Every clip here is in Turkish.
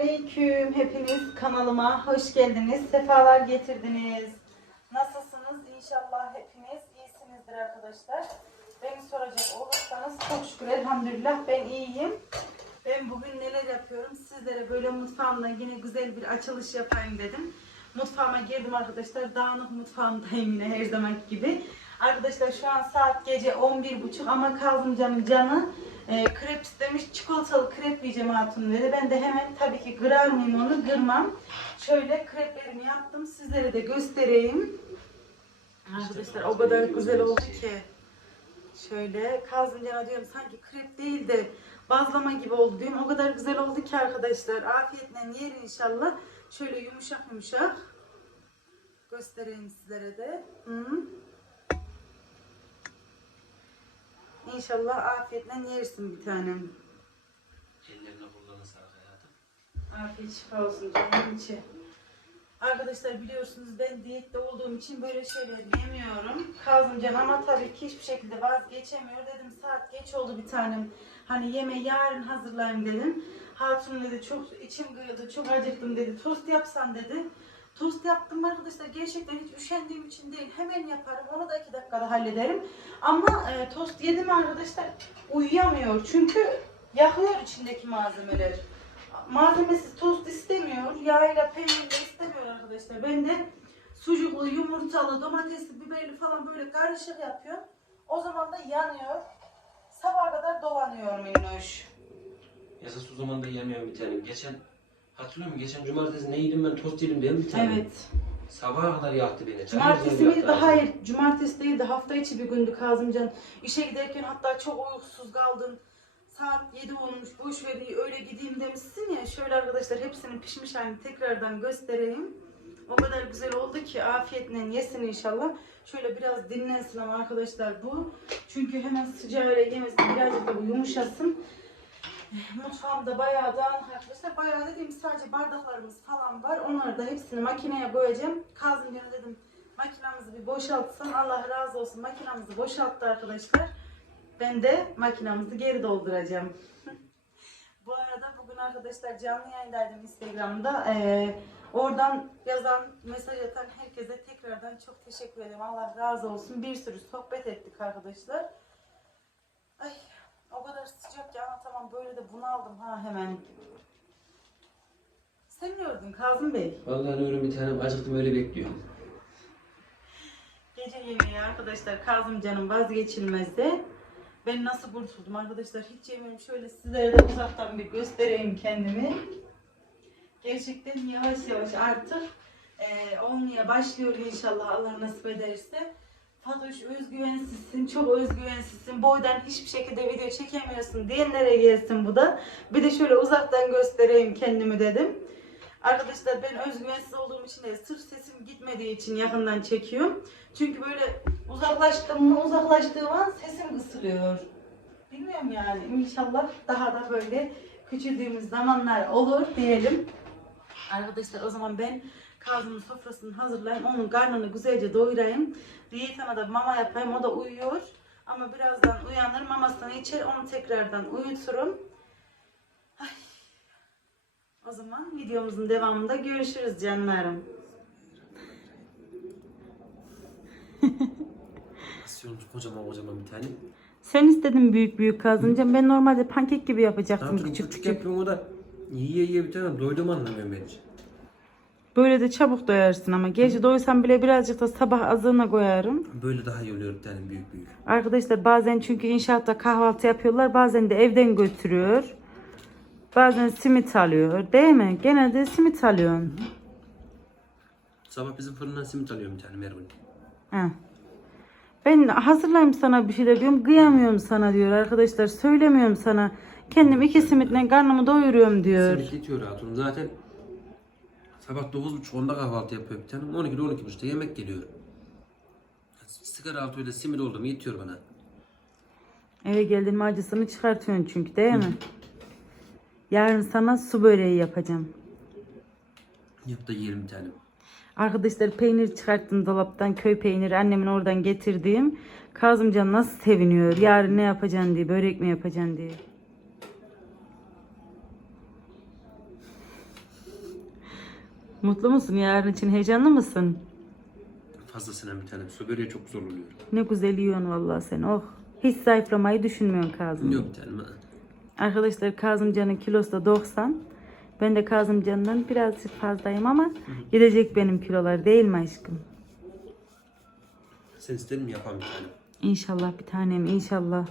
Selamünaleyküm. Hepiniz kanalıma hoş geldiniz. Sefalar getirdiniz. Nasılsınız? İnşallah hepiniz iyisinizdir arkadaşlar. Beni soracak olursanız çok şükür elhamdülillah ben iyiyim. Ben bugün neler yapıyorum? Sizlere böyle mutfağımda yine güzel bir açılış yapayım dedim. Mutfağıma girdim arkadaşlar. Dağınık mutfağımdayım yine her zamanki gibi. Arkadaşlar şu an saat gece 11.30 ama Kazımcan'ın canı e, krep istemiş. Çikolatalı krep yiyeceğim hatun dedi. Ben de hemen tabii ki kırar mıyım onu? Kırmam. Şöyle kreplerimi yaptım. Sizlere de göstereyim. Arkadaşlar o kadar güzel oldu ki. Şöyle Kazımcan'a diyorum sanki krep değil de bazlama gibi oldu diyorum. O kadar güzel oldu ki arkadaşlar. Afiyetle yer inşallah. Şöyle yumuşak yumuşak. Göstereyim sizlere de. Hı. İnşallah afiyetle yersin bir tanem. Ellerine kollarına sağlık hayatım. Afiyet şifa olsun canım içi. Arkadaşlar biliyorsunuz ben diyette olduğum için böyle şeyler yemiyorum. Kazımcan ama tabii ki hiçbir şekilde vazgeçemiyor. Dedim saat geç oldu bir tanem. Hani yeme yarın hazırlayayım dedim. Hatun dedi çok içim kıyıldı çok acıktım dedi. Tost yapsan dedi. Tost yaptım arkadaşlar. Gerçekten hiç üşendiğim için değil. Hemen yaparım. Onu da iki dakikada hallederim. Ama e, tost yedim arkadaşlar. Uyuyamıyor. Çünkü yakıyor içindeki malzemeler. Malzemesiz tost istemiyor. Yağıyla peynirle istemiyor arkadaşlar. Ben de sucuklu, yumurtalı, domatesli, biberli falan böyle karışık yapıyor. O zaman da yanıyor. Sabaha kadar dolanıyor minnoş. Esas o zaman da yemiyorum bir tane. Geçen hatırlıyor musun? Geçen cumartesi ne yedim ben tost yedim değil mi bir tane? Evet. Sabaha kadar yaktı beni. Cumartesi miydi? ağzımı. Hayır. Cumartesi değildi. Hafta içi bir gündü Kazımcan. İşe giderken hatta çok uykusuz kaldın. Saat 7 olmuş. Boş ver öyle gideyim demişsin ya. Şöyle arkadaşlar hepsinin pişmiş halini tekrardan göstereyim. O kadar güzel oldu ki afiyetle yesin inşallah. Şöyle biraz dinlensin ama arkadaşlar bu. Çünkü hemen sıcağıyla yemesin. Birazcık da bu yumuşasın. Mutfağımda bayağı dağınık arkadaşlar. Bayağı dediğim sadece bardaklarımız falan var. Onları da hepsini makineye koyacağım. Kazımcan'a dedim makinamızı bir boşaltsan. Allah razı olsun makinamızı boşalttı arkadaşlar. Ben de makinamızı geri dolduracağım. Bu arada bugün arkadaşlar canlı yayındaydım Instagram'da. Ee, oradan yazan, mesaj atan herkese tekrardan çok teşekkür ederim. Allah razı olsun. Bir sürü sohbet ettik arkadaşlar. Ay o kadar sıcak ki anlatamam. Böyle de bunaldım ha hemen. Sen ne gördün Kazım Bey? Vallahi öyle bir tane acıktım öyle bekliyorum. Gece yemeği arkadaşlar Kazım canım vazgeçilmezdi. Ben nasıl kurtuldum arkadaşlar hiç yemiyorum. Şöyle sizlere de uzaktan bir göstereyim kendimi. Gerçekten yavaş yavaş artık eee, olmaya başlıyor inşallah Allah nasip ederse. Fatoş özgüvensizsin, çok özgüvensizsin. Boydan hiçbir şekilde video çekemiyorsun diyenlere gelsin bu da. Bir de şöyle uzaktan göstereyim kendimi dedim. Arkadaşlar ben özgüvensiz olduğum için de sırf sesim gitmediği için yakından çekiyorum. Çünkü böyle uzaklaştım mı uzaklaştığım an sesim kısılıyor. Bilmiyorum yani inşallah daha da böyle küçüldüğümüz zamanlar olur diyelim. Arkadaşlar o zaman ben Kazım'ın sofrasını hazırlayayım. Onun karnını güzelce doyurayım. Yiğitana da mama yapayım. O da uyuyor. Ama birazdan uyanır mamasını içer. Onu tekrardan uyuturum. Ay. O zaman videomuzun devamında görüşürüz canlarım. Asıyormuş kocaman kocaman bir tane. Sen istedin büyük büyük Kazımcan. Ben normalde pankek gibi yapacaktım yaptın? küçük Küçük küçük. yapıyorum o da yiye yiye bir tane doydum anlamıyorum ben hiç. Böyle de çabuk doyarsın ama. Gerçi doysam bile birazcık da sabah azığına koyarım. Böyle daha iyi oluyor bir tane büyük büyük. Arkadaşlar bazen çünkü inşaatta kahvaltı yapıyorlar. Bazen de evden götürüyor. Bazen simit alıyor. Değil mi? Genelde simit alıyorsun. Sabah bizim fırından simit alıyorum bir tane Merve. Heh. Ben hazırlayayım sana bir şeyler diyorum. Kıyamıyorum sana diyor arkadaşlar. Söylemiyorum sana. Kendim iki simitle karnımı doyuruyorum diyor. Simit yetiyor hatun. Zaten sabah 9.30-10'da kahvaltı yapıyor bir tane. 12'de 12.30'da yemek geliyor. Sigara altıyla simit oldu mu yetiyor bana. Eve geldin mi acısını çıkartıyorsun çünkü değil mi? Yarın sana su böreği yapacağım. Yap da yiyelim bir tane. Arkadaşlar peynir çıkarttım dolaptan köy peyniri annemin oradan getirdiğim. Kazımcan nasıl seviniyor yarın ne yapacaksın diye börek mi yapacaksın diye. Mutlu musun? Yarın için heyecanlı mısın? Fazlasına bir tane su böreği çok zor oluyor. Ne güzel yiyorsun vallahi sen. Oh. Hiç zayıflamayı düşünmüyorsun Kazım. Yok bir tane. ha. Arkadaşlar Kazımcan'ın kilosu da 90. Ben de Kazımcan'dan birazcık fazlayım ama gidecek benim kilolar değil mi aşkım? Sen istedin mi yapan bir tane? İnşallah bir tanem inşallah.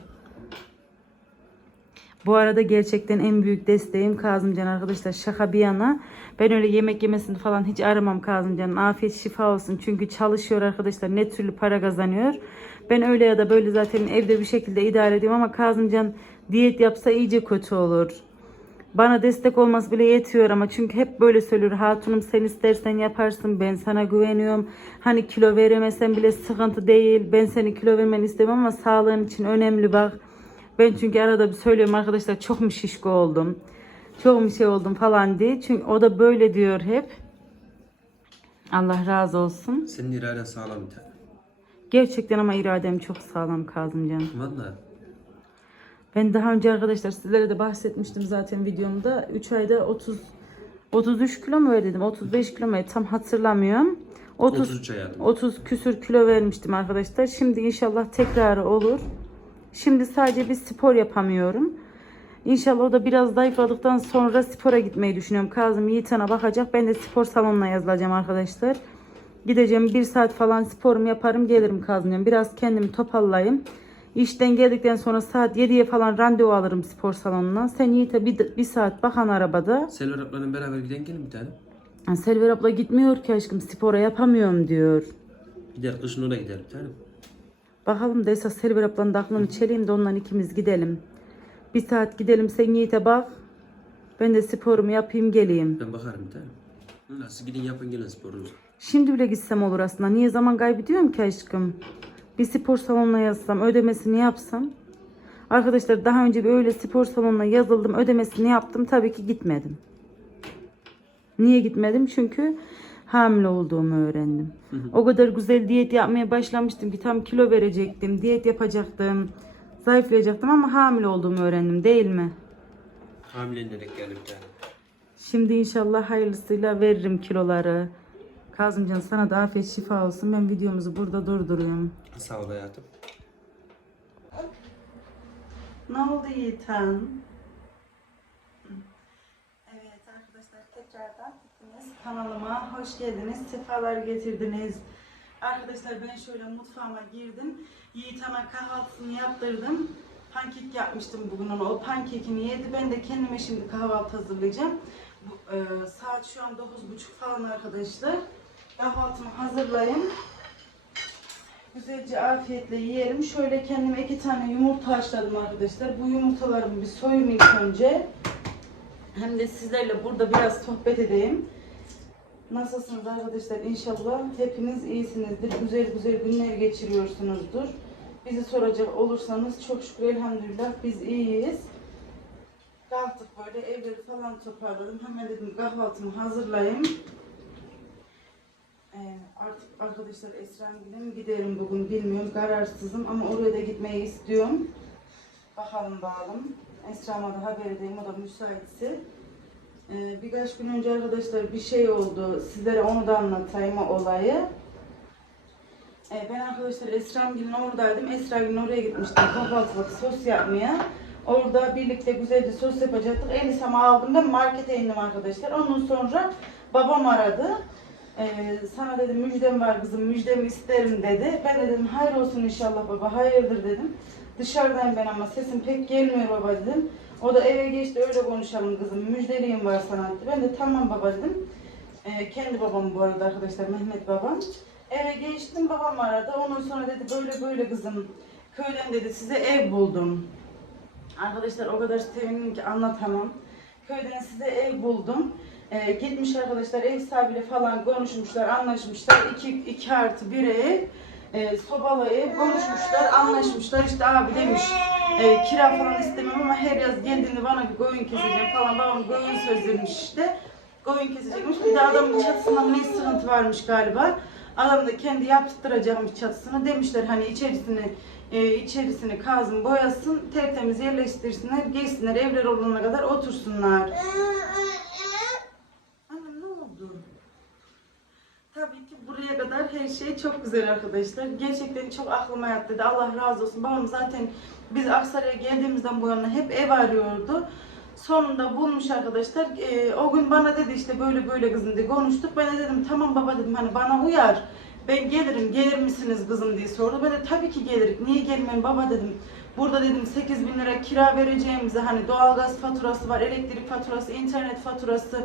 Bu arada gerçekten en büyük desteğim Kazımcan arkadaşlar. Şaka bir yana. Ben öyle yemek yemesini falan hiç aramam Kazımcan'ın. Afiyet şifa olsun. Çünkü çalışıyor arkadaşlar. Ne türlü para kazanıyor. Ben öyle ya da böyle zaten evde bir şekilde idare ediyorum ama Kazımcan diyet yapsa iyice kötü olur. Bana destek olması bile yetiyor ama çünkü hep böyle söylüyor. Hatunum sen istersen yaparsın. Ben sana güveniyorum. Hani kilo veremesen bile sıkıntı değil. Ben seni kilo vermeni istemem ama sağlığın için önemli bak. Ben çünkü arada bir söylüyorum arkadaşlar çok mu şişko oldum. Çok mu şey oldum falan diye. Çünkü o da böyle diyor hep. Allah razı olsun. Senin iraden sağlam bir tane. Gerçekten ama iradem çok sağlam Kazımcan. Valla. Ben daha önce arkadaşlar sizlere de bahsetmiştim zaten videomda. 3 ayda 30 33 kilo mu verdim? 35 kilo mu? Tam hatırlamıyorum. 30 33 hayatım. 30 küsür kilo vermiştim arkadaşlar. Şimdi inşallah tekrarı olur. Şimdi sadece bir spor yapamıyorum. İnşallah o da biraz zayıfladıktan sonra spora gitmeyi düşünüyorum. Kazım Yiğitan'a bakacak. Ben de spor salonuna yazılacağım arkadaşlar. Gideceğim bir saat falan sporumu yaparım gelirim Kazım'cığım. Biraz kendimi toparlayayım. İşten geldikten sonra saat 7'ye falan randevu alırım spor salonuna. Sen Yiğit'e bir, bir saat bakan arabada. Selver ablanın beraber giden gelin bir tane. "Ha, Selver abla gitmiyor ki aşkım spora yapamıyorum diyor. Gider kışın oraya gider bir tane. Bakalım da esas Selver ablanın da aklını çeleyim de ondan ikimiz gidelim. Bir saat gidelim sen Yiğit'e bak. Ben de sporumu yapayım geleyim. Ben bakarım tane. Nasıl gidin yapın gelin sporunuzu. Şimdi bile gitsem olur aslında. Niye zaman kaybediyorum ki aşkım? Bir spor salonuna yazsam, ödemesini yapsam. Arkadaşlar daha önce bir öyle spor salonuna yazıldım, ödemesini yaptım. Tabii ki gitmedim. Niye gitmedim? Çünkü hamile olduğumu öğrendim. O kadar güzel diyet yapmaya başlamıştım ki tam kilo verecektim, diyet yapacaktım, zayıflayacaktım ama hamile olduğumu öğrendim değil mi? Hamile inerek geldi bir tane. Şimdi inşallah hayırlısıyla veririm kiloları. Kazımcan sana da afiyet şifa olsun. Ben videomuzu burada durduruyorum. Sağ ol hayatım. Ne oldu Yiğitan? Evet arkadaşlar tekrardan hepiniz kanalıma hoş geldiniz. Sefalar getirdiniz. Arkadaşlar ben şöyle mutfağıma girdim. Yiğitan'a kahvaltısını yaptırdım. Pankek yapmıştım bugün ona. O pankekini yedi. Ben de kendime şimdi kahvaltı hazırlayacağım. Bu, e, saat şu an 9.30 falan arkadaşlar. Kahvaltımı hazırlayayım. Güzelce afiyetle yiyelim. Şöyle kendime iki tane yumurta haşladım arkadaşlar. Bu yumurtalarımı bir soyayım ilk önce. Hem de sizlerle burada biraz sohbet edeyim. Nasılsınız arkadaşlar? İnşallah hepiniz iyisinizdir. Güzel güzel günler geçiriyorsunuzdur. Bizi soracak olursanız çok şükür elhamdülillah biz iyiyiz. Kalktık böyle evleri falan toparladım. Hemen dedim kahvaltımı hazırlayayım. Ee, artık arkadaşlar mi giderim bugün bilmiyorum. Kararsızım ama oraya da gitmeyi istiyorum. Bakalım bakalım. Esra'ma da haber edeyim. O da müsaitse. Ee, birkaç gün önce arkadaşlar bir şey oldu. Sizlere onu da anlatayım o olayı. Ee, ben arkadaşlar Esra'nın oradaydım. Esra'nın oraya gitmiştim kahvaltılık sos yapmaya. Orada birlikte güzelce sos yapacaktık. Elisa'mı aldım ben markete indim arkadaşlar. Ondan sonra babam aradı. Ee, sana dedim müjdem var kızım müjdemi isterim dedi. Ben de dedim hayır olsun inşallah baba hayırdır dedim. Dışarıdayım ben ama sesim pek gelmiyor baba dedim. O da eve geçti öyle konuşalım kızım müjdeliğim var sana dedi. Ben de tamam baba dedim. Ee, kendi babam bu arada arkadaşlar Mehmet babam. Eve geçtim babam aradı. Ondan sonra dedi böyle böyle kızım köyden dedi size ev buldum. Arkadaşlar o kadar sevindim ki anlatamam. Köyden size ev buldum. Ee, gitmiş arkadaşlar ev sahibiyle falan konuşmuşlar, anlaşmışlar. 2 2 artı bir ev. Ee, sobalı ev konuşmuşlar, anlaşmışlar. İşte abi demiş e, kira falan istemem ama her yaz geldiğinde bana bir koyun keseceğim falan. Babam koyun söz vermiş işte. Koyun kesecekmiş. Bir de adamın çatısında ne sıkıntı varmış galiba. Adam da kendi yaptıracakmış çatısını. Demişler hani içerisini e, içerisini kazın boyasın, tertemiz yerleştirsinler, geçsinler, evler olana kadar otursunlar. Annem ne oldu? Her şey çok güzel arkadaşlar. Gerçekten çok aklıma yattı dedi. Allah razı olsun. Babam zaten biz Aksaray'a geldiğimizden bu yana hep ev arıyordu. Sonunda bulmuş arkadaşlar. Ee, o gün bana dedi işte böyle böyle kızım diye konuştuk. Ben de dedim tamam baba dedim hani bana uyar. Ben gelirim gelir misiniz kızım diye sordu. Ben de tabii ki gelirim. Niye gelmem baba dedim. Burada dedim 8 bin lira kira vereceğimize hani doğalgaz faturası var, elektrik faturası, internet faturası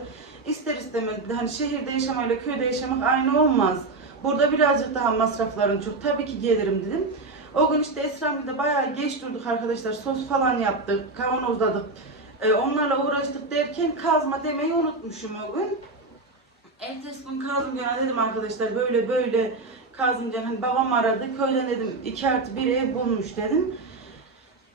ister istemez. Hani şehirde yaşamayla köyde yaşamak aynı olmaz. Burada birazcık daha masrafların çok. Tabii ki gelirim dedim. O gün işte Esra'mda bayağı geç durduk arkadaşlar. Sos falan yaptık, kavanozladık. Ee, onlarla uğraştık derken kazma demeyi unutmuşum o gün. Ertesi gün Kazımcan'a dedim arkadaşlar böyle böyle Kazımcan hani babam aradı köyden dedim iki artı bir ev bulmuş dedim.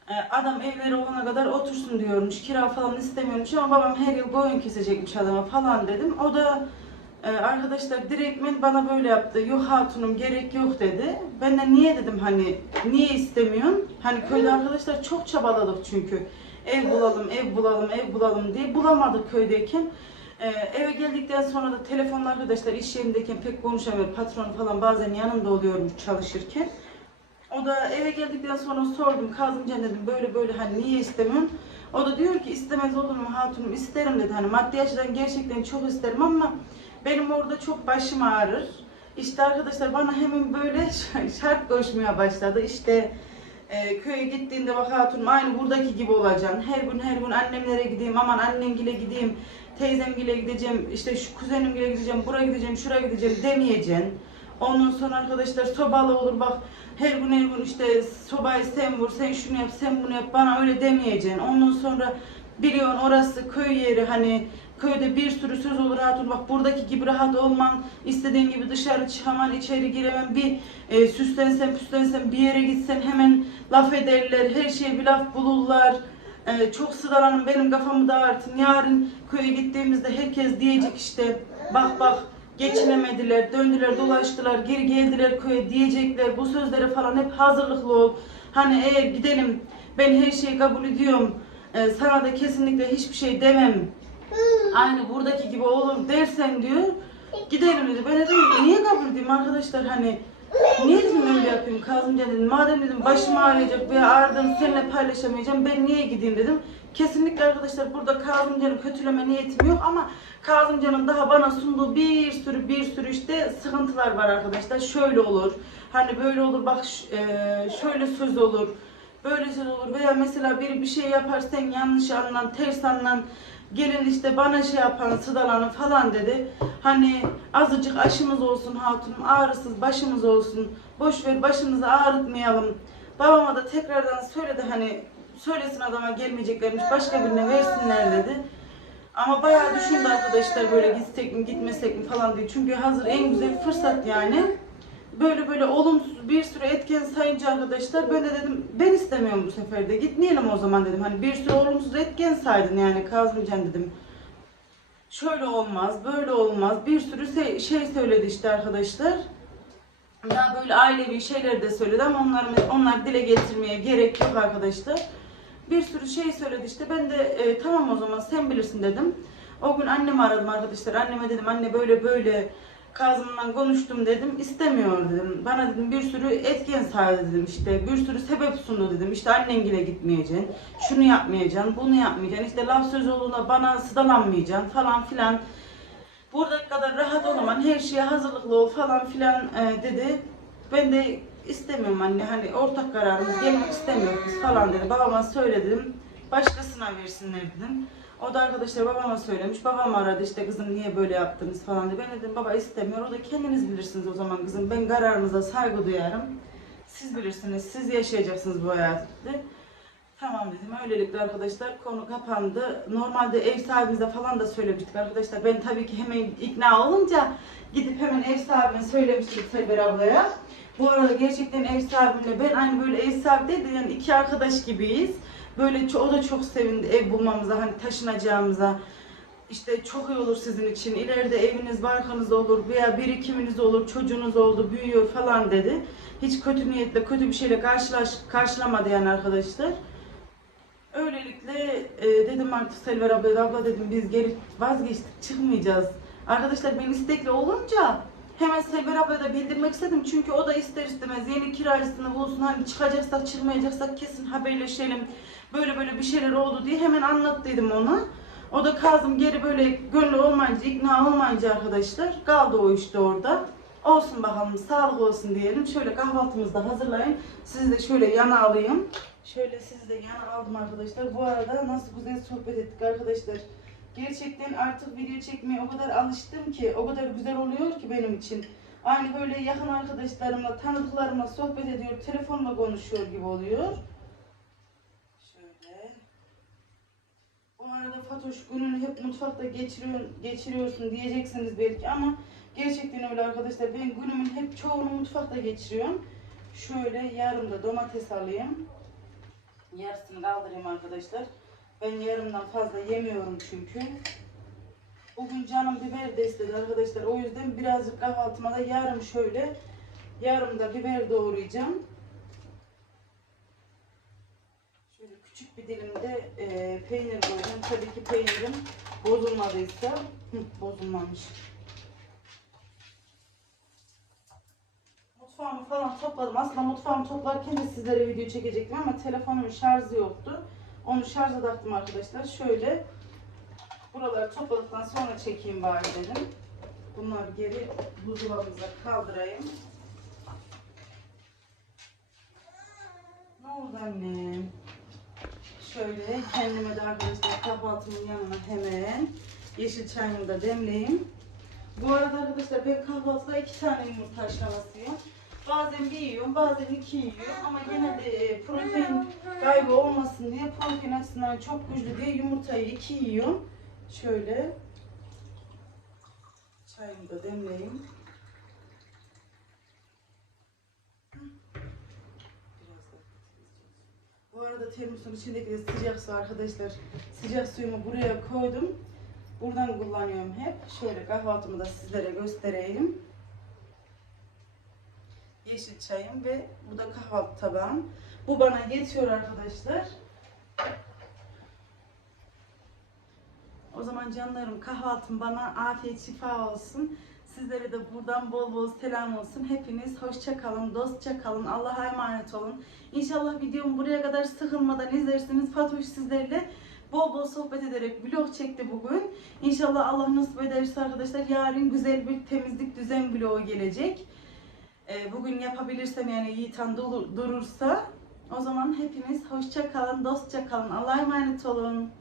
Ee, Adam evleri olana kadar otursun diyormuş kira falan istemiyormuş ama babam her yıl boyun kesecekmiş adama falan dedim. O da e, arkadaşlar direktmen bana böyle yaptı. Yok hatunum gerek yok dedi. Ben de niye dedim hani niye istemiyorsun? Hani köyde arkadaşlar çok çabaladık çünkü. Ev bulalım, ev bulalım, ev bulalım diye bulamadık köydeyken. Ee, eve geldikten sonra da telefonla arkadaşlar iş yerindeyken pek konuşamıyor. Patron falan bazen yanında oluyormuş çalışırken. O da eve geldikten sonra sordum Kazımcan dedim böyle böyle hani niye istemiyorsun? O da diyor ki istemez olur mu hatunum isterim dedi. Hani maddi açıdan gerçekten çok isterim ama benim orada çok başım ağrır. İşte arkadaşlar bana hemen böyle şart koşmaya başladı. İşte e, köye gittiğinde bak hatunum aynı buradaki gibi olacaksın. Her gün her gün annemlere gideyim, aman annemgile gideyim, teyzemgile gideceğim, işte şu kuzenimgile gideceğim, buraya gideceğim, şuraya gideceğim demeyeceksin. Ondan sonra arkadaşlar sobalı olur bak her gün her gün işte sobayı sen vur, sen şunu yap, sen bunu yap bana öyle demeyeceksin. Ondan sonra biliyorsun orası köy yeri hani köyde bir sürü söz olur hatun bak buradaki gibi rahat olman istediğin gibi dışarı çıkaman içeri giremem bir e, süslensen püslensen bir yere gitsen hemen laf ederler her şeye bir laf bulurlar. E, çok sıralanın benim kafamı dağıtın yarın köye gittiğimizde herkes diyecek işte bak bak geçinemediler döndüler dolaştılar geri geldiler köye diyecekler bu sözlere falan hep hazırlıklı ol hani eğer gidelim ben her şeyi kabul ediyorum e, sana da kesinlikle hiçbir şey demem aynı buradaki gibi olur dersen diyor gidelim dedi. Ben dedim niye kabul edeyim arkadaşlar hani niye dedim öyle yapayım Kazımcan dedim. Madem dedim başım ağrıyacak veya ağrıdığını seninle paylaşamayacağım ben niye gideyim dedim. Kesinlikle arkadaşlar burada Kazımcan'ı kötüleme niyetim yok ama Kazımcan'ın daha bana sunduğu bir sürü bir sürü işte sıkıntılar var arkadaşlar. Şöyle olur. Hani böyle olur bak eee, şöyle söz olur. Böyle söz olur veya mesela biri bir şey yaparsan yanlış anlan, ters anlan. Gelin işte bana şey yapan, sıdalanın falan dedi. Hani azıcık aşımız olsun hatunum, ağrısız başımız olsun. Boş ver başımızı ağrıtmayalım. Babama da tekrardan söyledi hani söylesin adama gelmeyeceklermiş başka birine versinler dedi. Ama bayağı düşündü arkadaşlar böyle gitsek mi gitmesek mi falan diye. Çünkü hazır en güzel fırsat yani. Böyle böyle olumsuz bir sürü etken sayınca arkadaşlar ben de dedim ben istemiyorum bu sefer de gitmeyelim o zaman dedim. Hani bir sürü olumsuz etken saydın yani Kazımcan dedim. Şöyle olmaz, böyle olmaz. Bir sürü şey söyledi işte arkadaşlar. Ya böyle ailevi şeyler de söyledi ama onlar onlar dile getirmeye gerek yok arkadaşlar. Bir sürü şey söyledi işte. Ben de e, tamam o zaman sen bilirsin dedim. O gün annemi aradım arkadaşlar. Anneme dedim anne böyle böyle Kazım'la konuştum dedim. İstemiyor dedim. Bana dedim bir sürü etken saydı dedim işte. Bir sürü sebep sundu dedim. İşte annengile gitmeyeceksin. Şunu yapmayacaksın, bunu yapmayacaksın. İşte laf söz olduğunda bana sıdalanmayacaksın falan filan. Buradaki kadar rahat olaman, her şeye hazırlıklı ol falan filan e, dedi. Ben de istemiyorum anne hani ortak kararımız gelmek istemiyoruz biz falan dedi. Babama söyledim. Başkasına versinler dedim. O da arkadaşlar babama söylemiş. Babam aradı işte kızım niye böyle yaptınız falan diye. Ben dedim baba istemiyor. O da kendiniz bilirsiniz o zaman kızım. Ben kararınıza saygı duyarım. Siz bilirsiniz. Siz yaşayacaksınız bu hayatı dedi. Tamam dedim. Öylelikle arkadaşlar konu kapandı. Normalde ev sahibimize falan da söylemiştik arkadaşlar. Ben tabii ki hemen ikna olunca gidip hemen ev sahibine söylemiştim Selber ablaya. Bu arada gerçekten ev sahibimle ben aynı böyle ev sahibi değil de yani iki arkadaş gibiyiz. Böyle o da çok sevindi ev bulmamıza hani taşınacağımıza. İşte çok iyi olur sizin için. İleride eviniz, barkınız olur veya birikiminiz olur, çocuğunuz oldu, büyüyor falan dedi. Hiç kötü niyetle, kötü bir şeyle karşılaş, karşılamadı yani arkadaşlar. Öylelikle e, dedim artık Selver abla, abla dedim biz geri vazgeçtik, çıkmayacağız. Arkadaşlar ben istekli olunca Hemen Selver ablaya da bildirmek istedim. Çünkü o da ister istemez yeni kiracısını bulsun. Hani çıkacaksak çıkmayacaksak kesin haberleşelim. Böyle böyle bir şeyler oldu diye hemen anlattıydım ona. O da Kazım geri böyle gönlü olmayınca, ikna olmayınca arkadaşlar kaldı o işte orada. Olsun bakalım, sağlık olsun diyelim. Şöyle kahvaltımızı da hazırlayın. Sizi de şöyle yana alayım. Şöyle sizi de yana aldım arkadaşlar. Bu arada nasıl güzel sohbet ettik arkadaşlar. Gerçekten artık video çekmeye o kadar alıştım ki, o kadar güzel oluyor ki benim için. Aynı böyle yakın arkadaşlarımla, tanıdıklarımla sohbet ediyor, telefonla konuşuyor gibi oluyor. Şöyle. Bu arada Fatoş gününü hep mutfakta geçiriyor, geçiriyorsun diyeceksiniz belki ama gerçekten öyle arkadaşlar. Ben günümün hep çoğunu mutfakta geçiriyorum. Şöyle yarım da domates alayım. Yarısını kaldırayım arkadaşlar. Ben yarımdan fazla yemiyorum çünkü. Bugün canım biber de istedi arkadaşlar. O yüzden birazcık kahvaltıma da yarım şöyle yarım da biber doğrayacağım. Şöyle küçük bir dilimde e, peynir koyacağım. Tabii ki peynirim bozulmadıysa. Hı, bozulmamış. Mutfağımı falan topladım. Aslında mutfağımı toplarken de sizlere video çekecektim ama telefonumun şarjı yoktu. Onu şarja taktım arkadaşlar. Şöyle buraları topladıktan sonra çekeyim bari dedim. Bunları geri buzdolabımıza kaldırayım. Ne oldu annem? Şöyle kendime de arkadaşlar kahvaltımın yanına hemen yeşil çayımı da demleyeyim. Bu arada arkadaşlar ben kahvaltıda iki tane yumurta haşlamasıyım. Bazen bir yiyorum, bazen iki yiyorum ama genelde e, protein kaybı olmasın diye protein açısından çok güçlü diye yumurtayı iki yiyorum. Şöyle çayımı da demleyeyim. Bu arada termosun içindeki de sıcak su arkadaşlar. Sıcak suyumu buraya koydum. Buradan kullanıyorum hep. Şöyle kahvaltımı da sizlere göstereyim. Yeşil çayım ve bu da kahvaltı tabağım. Bu bana yetiyor arkadaşlar. O zaman canlarım kahvaltım bana afiyet şifa olsun. Sizlere de buradan bol bol selam olsun. Hepiniz hoşça kalın, dostça kalın. Allah'a emanet olun. İnşallah videomu buraya kadar sıkılmadan izlersiniz. Fatoş sizlerle bol bol sohbet ederek vlog çekti bugün. İnşallah Allah nasip ederse arkadaşlar yarın güzel bir temizlik düzen vlogu gelecek. Ee, bugün yapabilirsem yani Yiğitan dur- durursa o zaman hepiniz hoşça kalın, dostça kalın. Allah'a emanet olun.